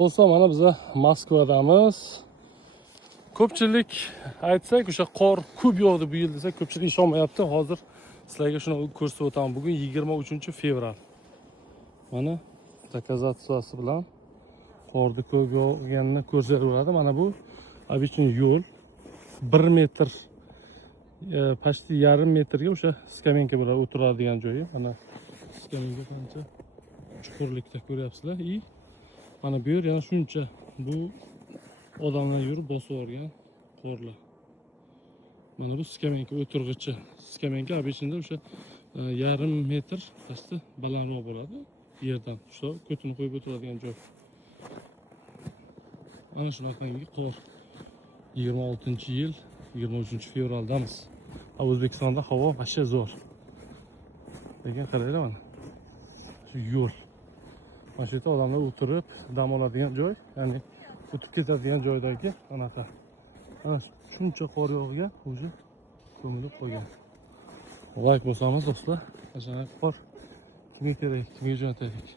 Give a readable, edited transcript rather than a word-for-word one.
Bo'lsa mana biz Moskvadamiz. Ko'pchilik aytsak, o'sha qor ko'p yog'di bu yil desa, ko'pchilik ishonmayapti. Hozir sizlarga shuni ko'rsatib o'taman. Bugun 23-fevral. Mana dokazatsiyasi bilan qorni ko'p yog'ganini ko'rsatib bo'ladi. Mana bu обычный yo'l. 1 metr почти yarim metrga o'sha skamenka bilan o'tiradigan joyi. Mana skamenka qancha chuqurlikda ko'ryapsizlar. Mana bu yer yana shuncha bu odamlar yurib bosib olgan qorlar. Mana bu skamenka o'tirg'ichi. Skamenka обычный o'sha yarim metr pastda balandroq bo'ladi yerdan. Shu ko'tini qo'yib o'tiradigan joy. Mana shunaqangi qor. 26-yil 23-fevraldamiz. O'zbekistonda havo vasha zo'r. Lekin qaranglar mana. Shu yo'l. Mana shu yerda odamlar o'tirib dam oladigan joy, ya'ni o'tib ketadigan joydagi anaqa. Mana shuncha qor yog'gan, o'zi ko'milib qo'ygan. Like bo'lsangiz do'stlar, mana qor kimga kerak, kimga jo'nataylik.